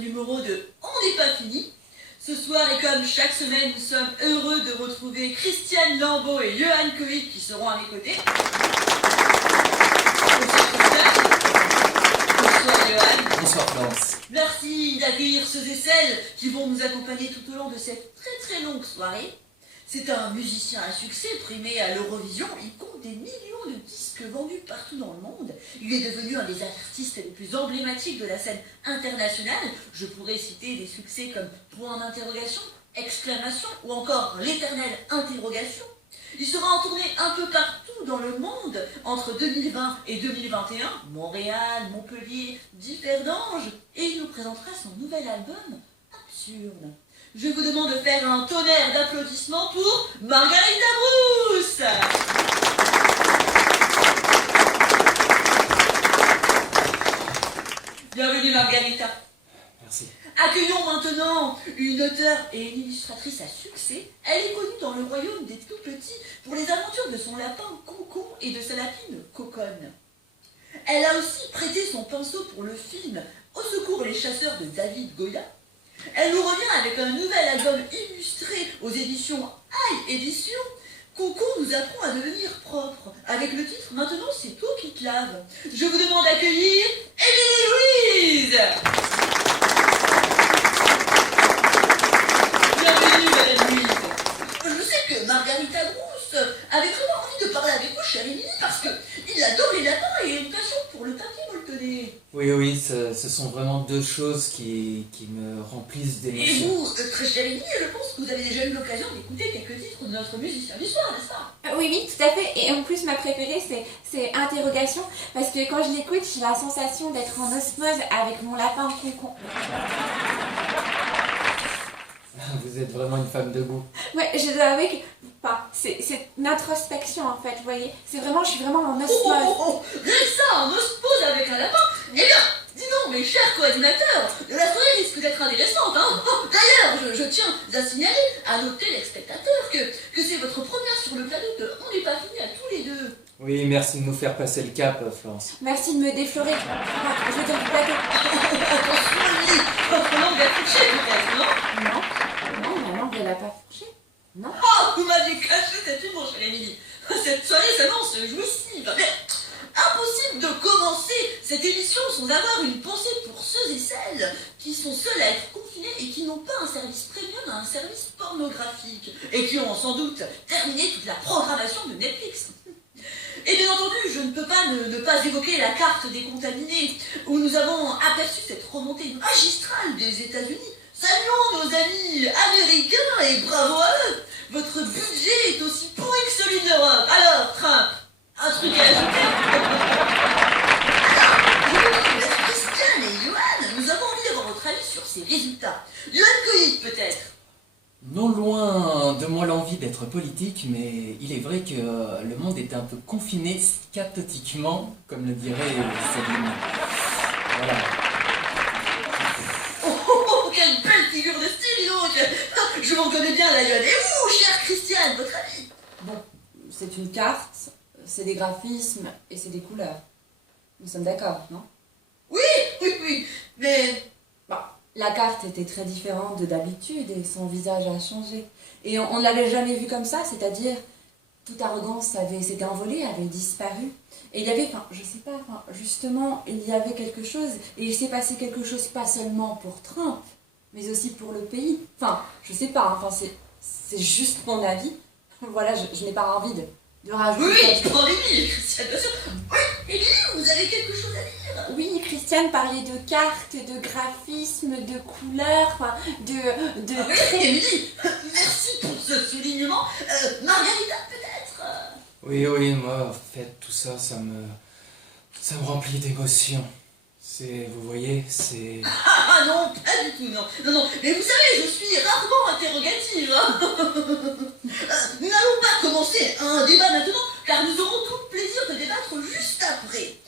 numéro de On n'est pas fini. Ce soir, et comme chaque semaine, nous sommes heureux de retrouver Christiane Lambeau et Johan Coït qui seront à mes côtés. Bonsoir Christiane. Bonsoir Johan. Bonsoir Florence. Merci d'accueillir ceux et celles qui vont nous accompagner tout au long de cette très longue soirée. C'est un musicien à succès primé à l'Eurovision. Il compte des millions de disques vendus partout dans le monde. Il est devenu un des artistes les plus emblématiques de la scène internationale. Je pourrais citer des succès comme Point d'interrogation, Exclamation ou encore L'éternelle interrogation. Il sera en tournée un peu partout dans le monde entre 2020 et 2021. Montréal, Montpellier, Differdange. Et il nous présentera son nouvel album, Absurde. Je vous demande de faire un tonnerre d'applaudissements pour Margarita Brousse. Bienvenue Margarita. Merci. Accueillons maintenant une auteure et une illustratrice à succès. Elle est connue dans le royaume des tout-petits pour les aventures de son lapin Concon et de sa lapine Coconne. Elle a aussi prêté son pinceau pour le film Au secours les chasseurs de David Goya. Elle nous revient avec un nouvel album illustré aux éditions Aïe Édition. Concon nous apprend à devenir propre, avec le titre Maintenant c'est toi qui te laves. Je vous demande d'accueillir Émilie Louise. Bienvenue Madame Louise. Je sais que Margarita Brousse avait vraiment envie de parler avec vous, chère Émilie, parce qu'il adore les lapins et a une passion pour le papier molletonné. Oui, ce sont vraiment deux choses qui me remplissent Et d'émotion. vous, très chère Émilie, je pense que vous avez déjà eu l'occasion d'écouter quelques titres de notre musicien du soir, n'est-ce pas? Oui, tout à fait. Et en plus, ma préférée, c'est Interrogation. Parce que quand je l'écoute, j'ai la sensation d'être en osmose avec mon lapin Concon. Vous êtes vraiment une femme de goût. Ouais, je dois avouer que c'est une introspection en fait, vous voyez. Je suis vraiment en Oh, osmose. rien que ça, on se pose avec un lapin. Eh bien, dis donc, mes chers co-animateurs, la soirée risque d'être intéressante, hein. D'ailleurs, je tiens à signaler à nos téléspectateurs que c'est votre première sur le plateau de On n'est pas fini à tous les deux. Oui, merci de nous faire passer le cap, Florence. Merci de me déflorer. Je veux dire du plateau. Attention, Émilie, votre langue a touché peut-être, non? Non, ma langue, elle a pas fourché. Non. Oh, vous m'avez caché cet humour, chère Émilie. Cette soirée s'annonce jouissive. Mais impossible de commencer cette émission sans avoir une pensée pour ceux et celles qui sont seuls à être confinés et qui n'ont pas un service premium à un service pornographique et qui ont sans doute terminé toute la programmation de Netflix. Et bien entendu, je ne peux pas ne pas évoquer la carte des contaminés où nous avons aperçu cette remontée magistrale des États-Unis. Saluons nos amis américains et bravo à eux. Votre budget est aussi pourri que celui de l'Europe. Alors, Trump, un truc à ajouter? Alors, Christiane et Johan, nous avons envie d'avoir votre avis sur ces résultats. Johan Coït, peut-être? Non loin de moi l'envie d'être politique, mais il est vrai que le monde est un peu confiné scatotiquement, comme le dirait Céline. Voilà. Oh, quelle belle figure de style, dis donc. Je m'en connais bien, la Johan. Et vous, chère Christiane, votre avis? Bon, c'est une carte, c'est des graphismes et c'est des couleurs. Nous sommes d'accord, non? Oui, mais... La carte était très différente de d'habitude et son visage a changé. Et on ne l'avait jamais vu comme ça, c'est-à-dire toute arrogance s'était envolée, avait disparu. Et il y avait, justement, il y avait quelque chose, et il s'est passé quelque chose pas seulement pour Trump, mais aussi pour le pays. Je sais pas, c'est juste mon avis. Voilà, je n'ai pas envie de rajouter. Oui, grande Émilie, Christiane, bien sûr. Oui, Émilie, vous avez quelque chose à dire? Oui, Christiane parlait de cartes, de graphismes, de couleurs, de Oui, Émilie, merci pour ce soulignement. Margarita, peut-être? Oui, moi, en fait, tout ça, ça me remplit d'émotions. Vous voyez, c'est... Ah non, pas du tout, non. Mais vous savez, je suis rarement interrogative. Nous n'allons pas commencer un débat maintenant, car nous aurons tout le plaisir de débattre juste après.